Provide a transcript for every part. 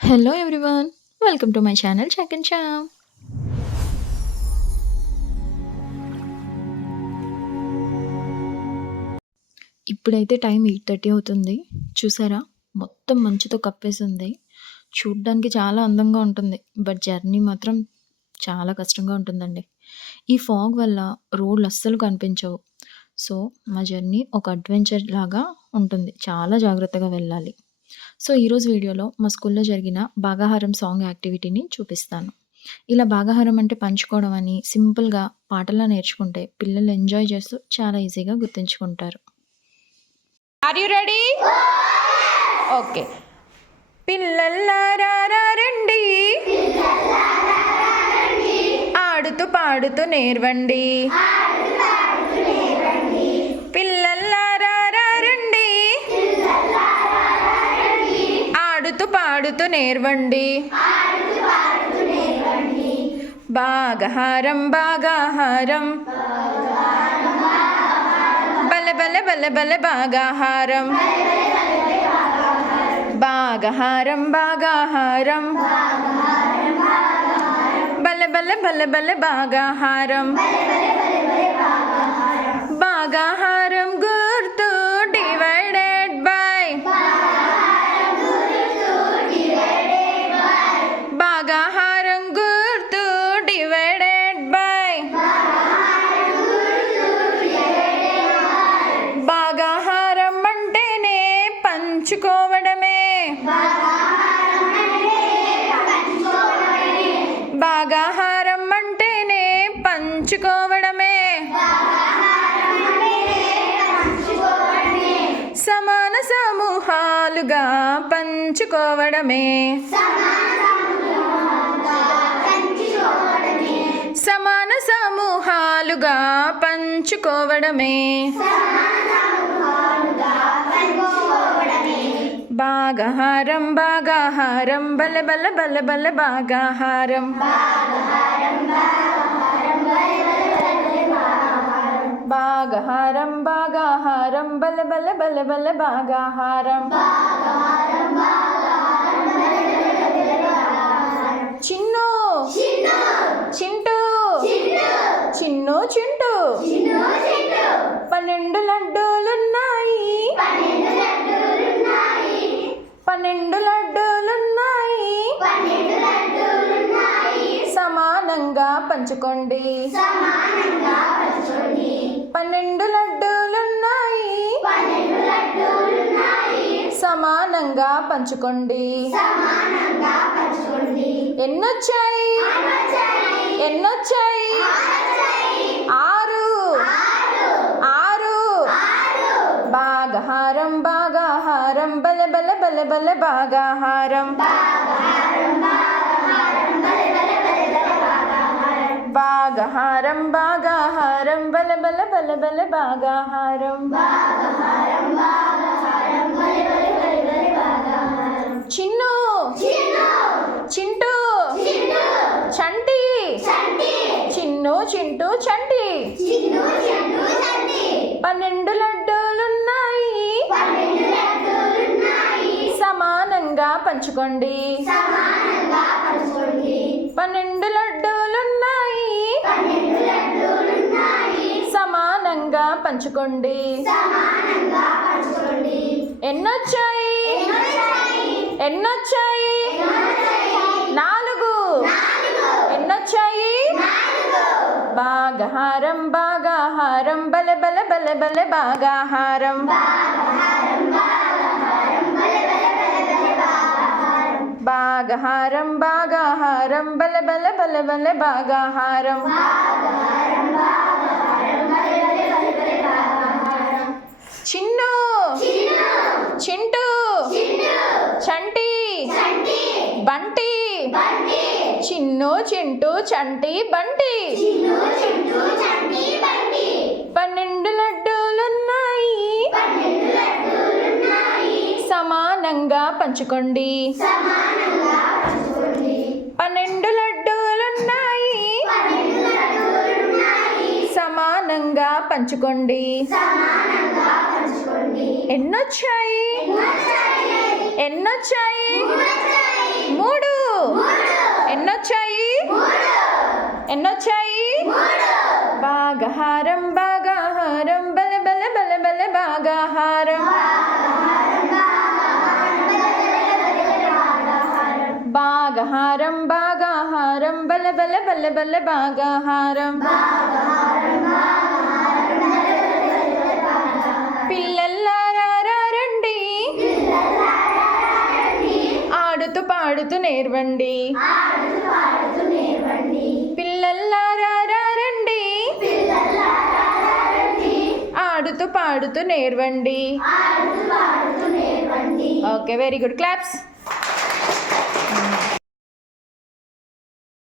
Hello everyone. Welcome to my channel check and charm. ఇప్పుడైతే time 8:30 అవుతుంది. చూసారా? మొత్తం మంచుతో కప్పేసుంది. చూడ్డానికి చాలా అందంగా ఉంటుంది. బట్ జర్నీ మాత్రం చాలా కష్టంగా ఉంటుందండి. ఈ ఫాగ్ వల్ల రోడ్లు అస్సలు కనిపించవు. సో, మా జర్నీ ఒక అడ్వెంచర్ లాగా ఉంటుంది. చాలా జాగ్రత్తగా వెళ్ళాలి. సో, ఈరోజు వీడియోలో మా స్కూల్‌లో జరిగిన భాగాహారం సాంగ్ యాక్టివిటీని చూపిస్తాను. ఇలా భాగాహారం అంటే పంచుకోవడం అని సింపుల్‌గా పాటలా నేర్చుకుంటే పిల్లలు ఎంజాయ్ చేస్తూ చాలా ఈజీగా గుర్తుంచుకుంటారు. Are you ready? ఓకే. పిల్లల్లారా రండి, ఆడుతూ పాడుతూ నేర్వండి. పిల్లల్లారా రండి, ఆడుతూ పాడుతూ నేర్వండి. భాగాహారం భాగాహారం, బల బల బల బల భాగాహారం. భాగాహారం భాగాహారం, బల బల బల బల భాగాహారం. భాగాహారం గుర్తు డివైడెడ్ బై. భాగాహారం గుర్తు డివైడెడ్ బై. భాగాహారం అంటేనే పంచుకోవడమే. భాగాహారం అంటేనే పంచుకోవడమే. సమాన సమూహాలుగా పంచుకోవడమే. సమాన సమూహాలుగా పంచుకోవడమే. భాగాహారం భాగాహారం, బల బల బల బల భాగాహారం. భాగాహారం భాగాహారం, బల బల బల బల భాగాహారం. చిన్ను చింటూ, చిన్ను చింటూ. 12 లడ్డూలున్నాయి, 12 లడ్డూలున్నాయి. సమానంగా పంచుకోండి. 12 లడ్డూలున్నాయి, సమానంగా పంచుకోండి. ఎన్నొచ్చాయి? 6. భాగాహారం భాగాహారం, బల బల బల బల భాగాహారం. భాగాహారం భాగాహారం, బల బల బల బల భాగాహారం. చిన్ను చింటూ, చంటి. చిన్ను చింటూ చంటి. 12 లడ్డూలున్నాయి, సమానంగా పంచుకోండి. 12 లడ్డూలున్నాయి, సమానంగా పంచుకోండి. ఎన్నొచ్చాయి? 4. ఎన్నొచ్చాయి? భాగాహారం భాగాహారం, బల బల బల బల భాగాహారం. భాగాహారం భాగాహారం, బల బల బల బల భాగాహారం. చిన్ను చింటూ చంటి బంటి. చిన్ను చింటూ చంటి బంటి. 12 లడ్డూలున్నాయి, సమానంగా పంచుకోండి. 12 లడ్డూలున్నాయి, సమానంగా పంచుకోండి. ఎన్నొచ్చాయి? 3. ఎన్నొచ్చాయి? బాగాహారం బాగాహారం బల బల బల బల బాగాహారం. బాగాహారం బాగాహారం బల బల బల బల బాగాహారం. పిల్లల్లారా రండి, ఆడుతూ పాడుతూ నేర్వండి. పిల్లల్లారా రండి, ఆడుతూ పాడుతూ నేర్వండి. Okay, very good. Claps.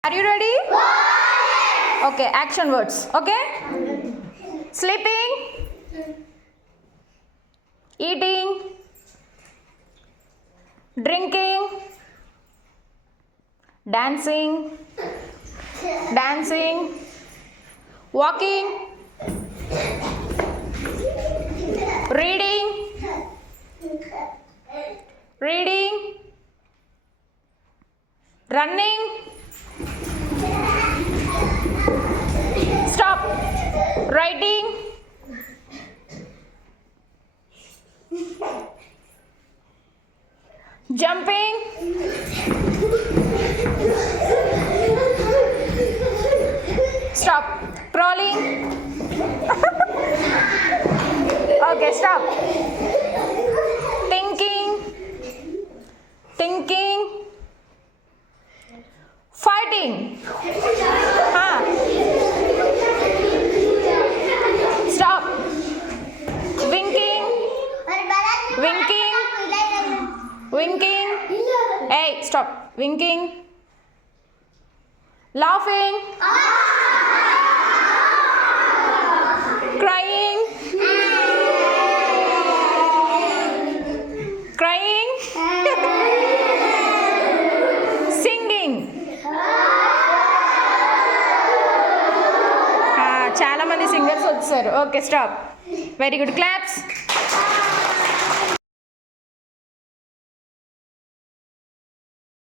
Are you ready? Okay, action words. Okay, sleeping, eating, drinking, dancing, dancing, walking, reading, reading, running, stop, writing, jumping, stop, crawling. Okay, stop. Thinking, thinking, fighting. Stop. Winking, winking, winking. Hey, stop. Winking. Laughing. Crying. Crying. Singing. చాలా మంది singers వచ్చారు. Okay, stop. Very good. Claps.